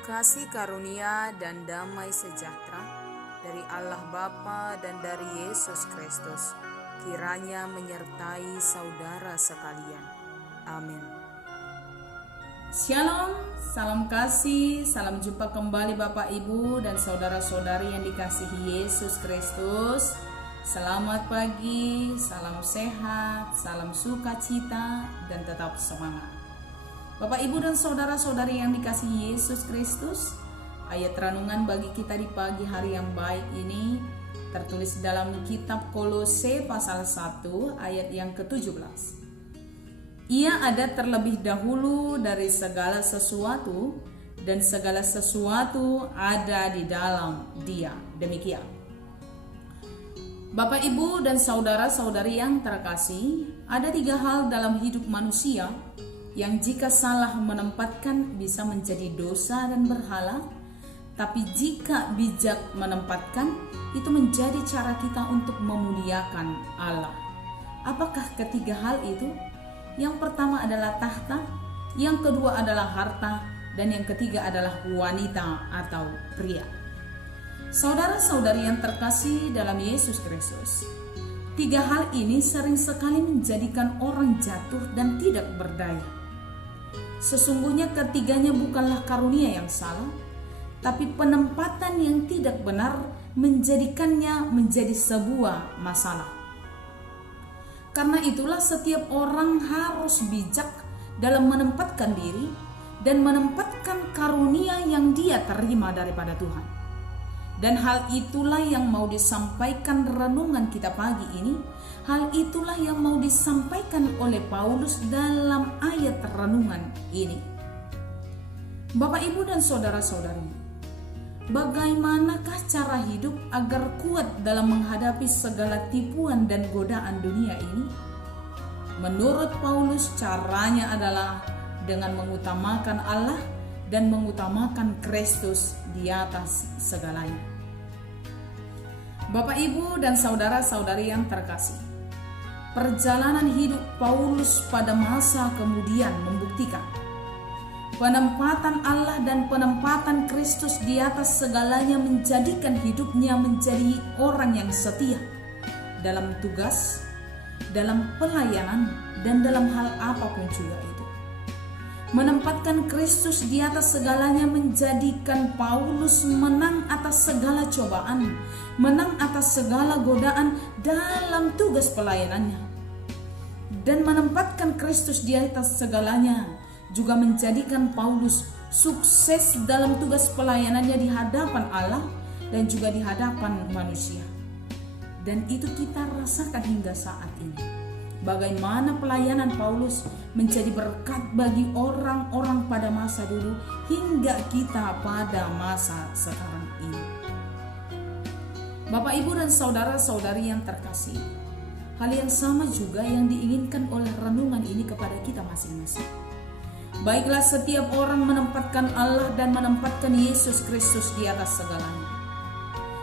Kasih karunia dan damai sejahtera dari Allah Bapa dan dari Yesus Kristus kiranya menyertai saudara sekalian. Amin. Shalom, salam kasih, salam jumpa kembali Bapak Ibu dan saudara-saudari yang dikasihi Yesus Kristus. Selamat pagi, salam sehat, salam sukacita dan tetap semangat. Bapak Ibu dan saudara-saudari yang dikasihi Yesus Kristus, ayat renungan bagi kita di pagi hari yang baik ini tertulis dalam kitab Kolose pasal 1 ayat yang ke-17. Ia ada terlebih dahulu dari segala sesuatu, dan segala sesuatu ada di dalam Dia. Demikian. Bapak, Ibu, dan saudara-saudari yang terkasih, ada 3 hal dalam hidup manusia yang jika salah menempatkan bisa menjadi dosa dan berhala, tapi jika bijak menempatkan, itu menjadi cara kita untuk memuliakan Allah. Apakah ketiga hal itu? Yang pertama adalah tahta, yang kedua adalah harta, dan yang ketiga adalah wanita atau pria. Saudara-saudari yang terkasih dalam Yesus Kristus, 3 hal ini sering sekali menjadikan orang jatuh dan tidak berdaya. Sesungguhnya ketiganya bukanlah karunia yang salah, tapi penempatan yang tidak benar menjadikannya menjadi sebuah masalah. Karena itulah setiap orang harus bijak dalam menempatkan diri dan menempatkan karunia yang dia terima daripada Tuhan. Dan hal itulah yang mau disampaikan renungan kita pagi ini. Hal itulah yang mau disampaikan oleh Paulus dalam ayat renungan ini. Bapak, Ibu, dan saudara-saudari, bagaimanakah cara hidup agar kuat dalam menghadapi segala tipuan dan godaan dunia ini? Menurut Paulus, caranya adalah dengan mengutamakan Allah dan mengutamakan Kristus di atas segalanya. Bapak, Ibu, dan saudara-saudari yang terkasih, perjalanan hidup Paulus pada masa kemudian membuktikan penempatan Allah dan penempatan Kristus di atas segalanya menjadikan hidupnya menjadi orang yang setia dalam tugas, dalam pelayanan, dan dalam hal apapun juga itu. Menempatkan Kristus di atas segalanya menjadikan Paulus menang atas segala cobaan, menang atas segala godaan dalam tugas pelayanannya. Dan menempatkan Kristus di atas segalanya juga menjadikan Paulus sukses dalam tugas pelayanannya di hadapan Allah dan juga di hadapan manusia. Dan itu kita rasakan hingga saat ini. Bagaimana pelayanan Paulus menjadi berkat bagi orang-orang pada masa dulu hingga kita pada masa sekarang ini. Bapak, Ibu, dan saudara-saudari yang terkasih, hal yang sama juga yang diinginkan oleh renungan ini kepada kita masing-masing. Baiklah setiap orang menempatkan Allah dan menempatkan Yesus Kristus di atas segalanya.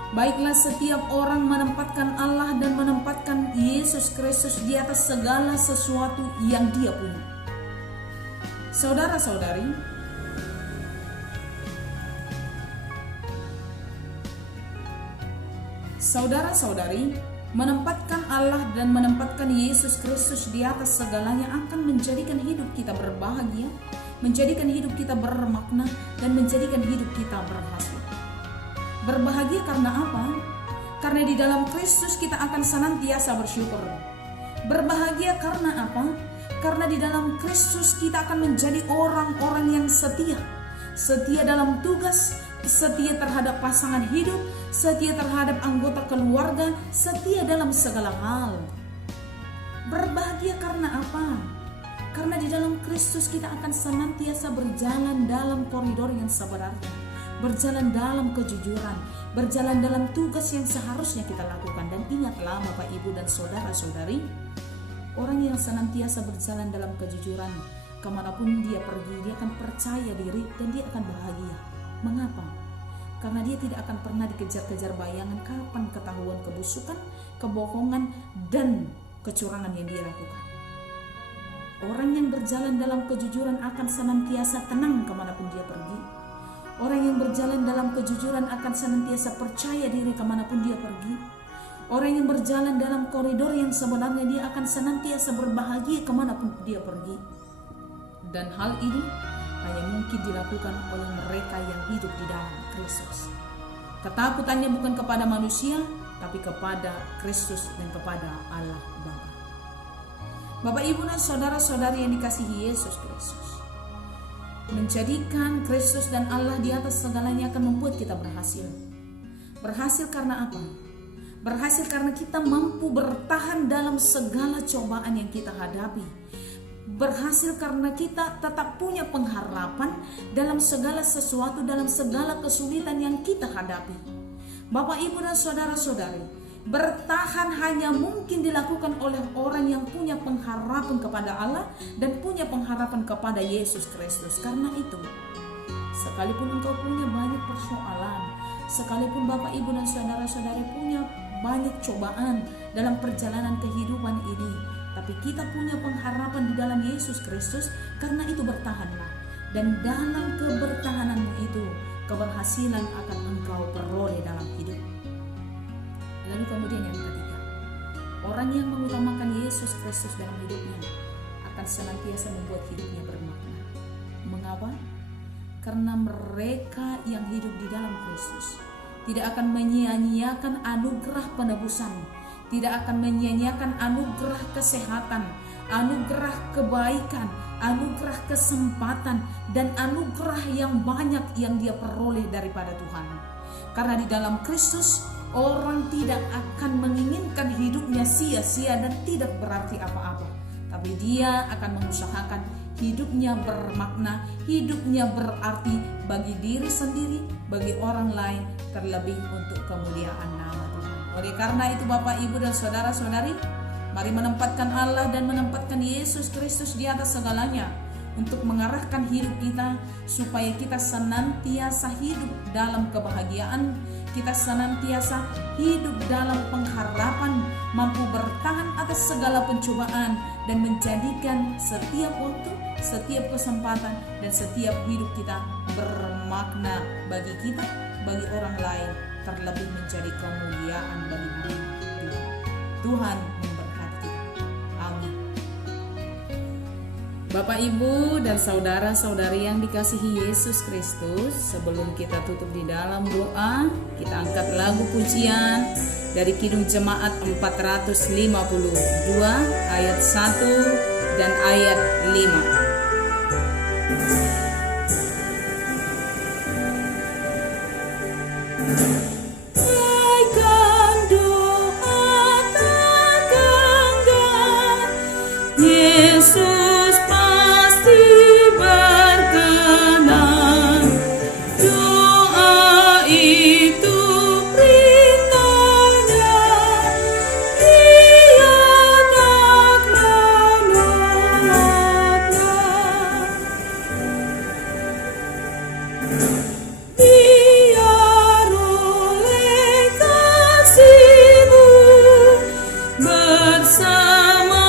Baiklah setiap orang menempatkan Allah dan menempatkan Yesus Kristus di atas segala sesuatu yang dia punya. Saudara-saudari, menempatkan Allah dan menempatkan Yesus Kristus di atas segalanya akan menjadikan hidup kita berbahagia, menjadikan hidup kita bermakna, dan menjadikan hidup kita berhasil. Berbahagia karena apa? Karena di dalam Kristus kita akan senantiasa bersyukur. Berbahagia karena apa? Karena di dalam Kristus kita akan menjadi orang-orang yang setia. Setia dalam tugas, setia terhadap pasangan hidup, setia terhadap anggota keluarga, setia dalam segala hal. Berbahagia karena apa? Karena di dalam Kristus kita akan senantiasa berjalan dalam koridor yang sebenarnya, berjalan dalam kejujuran, berjalan dalam tugas yang seharusnya kita lakukan. Dan ingatlah Bapak, Ibu, dan saudara-saudari, orang yang senantiasa berjalan dalam kejujuran, kemanapun dia pergi, dia akan percaya diri dan dia akan bahagia. Mengapa? Karena dia tidak akan pernah dikejar-kejar bayangan kapan ketahuan kebusukan, kebohongan, dan kecurangan yang dia lakukan. Orang yang berjalan dalam kejujuran akan senantiasa tenang kemanapun dia pergi. Orang yang berjalan dalam kejujuran akan senantiasa percaya diri kemanapun dia pergi. Orang yang berjalan dalam koridor yang sebenarnya dia akan senantiasa berbahagia kemanapun dia pergi. Dan hal ini hanya mungkin dilakukan oleh mereka yang hidup di dalam Kristus. Ketakutannya bukan kepada manusia, tapi kepada Kristus dan kepada Allah Bapa. Bapak, Ibu, dan saudara-saudari yang dikasihi Yesus Kristus, menjadikan Kristus dan Allah di atas segalanya akan membuat kita berhasil. Berhasil karena apa? Berhasil karena kita mampu bertahan dalam segala cobaan yang kita hadapi. Berhasil karena kita tetap punya pengharapan dalam segala sesuatu, dalam segala kesulitan yang kita hadapi. Bapak, Ibu, dan saudara-saudari, bertahan hanya mungkin dilakukan oleh orang yang punya pengharapan kepada Allah dan punya pengharapan kepada Yesus Kristus. Karena itu, sekalipun engkau punya banyak persoalan, sekalipun Bapak, Ibu, dan saudara-saudari punya banyak cobaan dalam perjalanan kehidupan ini, tapi kita punya pengharapan di dalam Yesus Kristus. Karena itu bertahanlah, dan dalam kebertahananmu itu keberhasilan akan engkau peroleh dalam hidup. Lalu kemudian yang ketiga, orang yang mengutamakan Yesus Kristus dalam hidupnya akan senantiasa membuat hidupnya bermakna. Mengapa? Karena mereka yang hidup di dalam Kristus tidak akan menyia-nyiakan anugerah penebusan, tidak akan menyia-nyiakan anugerah kesehatan, anugerah kebaikan, anugerah kesempatan, dan anugerah yang banyak yang dia peroleh daripada Tuhan. Karena di dalam Kristus, orang tidak akan menginginkan hidupnya sia-sia dan tidak berarti apa-apa, tapi dia akan mengusahakan hidupnya bermakna, hidupnya berarti bagi diri sendiri, bagi orang lain, terlebih untuk kemuliaan nama Tuhan. Oleh karena itu, Bapak, Ibu, dan saudara-saudari, mari menempatkan Allah dan menempatkan Yesus Kristus di atas segalanya untuk mengarahkan hidup kita supaya kita senantiasa hidup dalam kebahagiaan, kita senantiasa hidup dalam pengharapan, mampu bertahan atas segala pencobaan, dan menjadikan setiap waktu, setiap kesempatan, dan setiap hidup kita bermakna bagi kita, bagi orang lain, terlebih menjadi kemuliaan bagi nama Tuhan. Tuhan memberkati kita. Amin. Bapak, Ibu, dan saudara-saudari yang dikasihi Yesus Kristus, sebelum kita tutup di dalam doa, kita angkat lagu pujian dari Kidung Jemaat 452 ayat 1 dan ayat 5. Yesus pasti berkenan. Doa itu perintahnya, Dia tak menolaknya. Biar oleh kasih-Mu bersama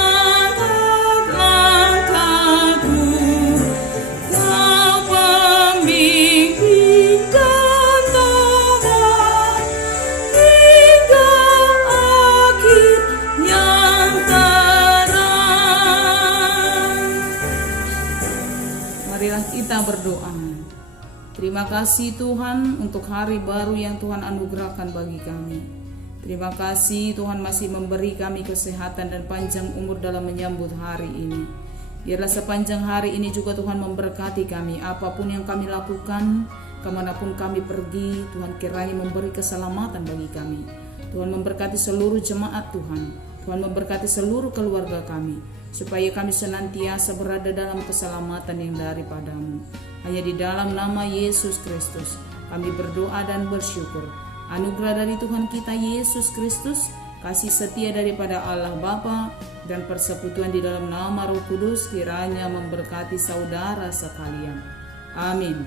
kita berdoa. Terima kasih Tuhan untuk hari baru yang Tuhan anugerahkan bagi kami. Terima kasih Tuhan masih memberi kami kesehatan dan panjang umur dalam menyambut hari ini. Biarlah sepanjang hari ini juga Tuhan memberkati kami. Apapun yang kami lakukan, kemanapun kami pergi, Tuhan kiranya memberi keselamatan bagi kami. Tuhan memberkati seluruh jemaat Tuhan. Tuhan memberkati seluruh keluarga kami, supaya kami senantiasa berada dalam keselamatan yang daripada-Mu. Hanya di dalam nama Yesus Kristus kami berdoa dan bersyukur. Anugerah dari Tuhan kita Yesus Kristus, kasih setia daripada Allah Bapa, dan persekutuan di dalam nama Roh Kudus kiranya memberkati saudara sekalian. Amin.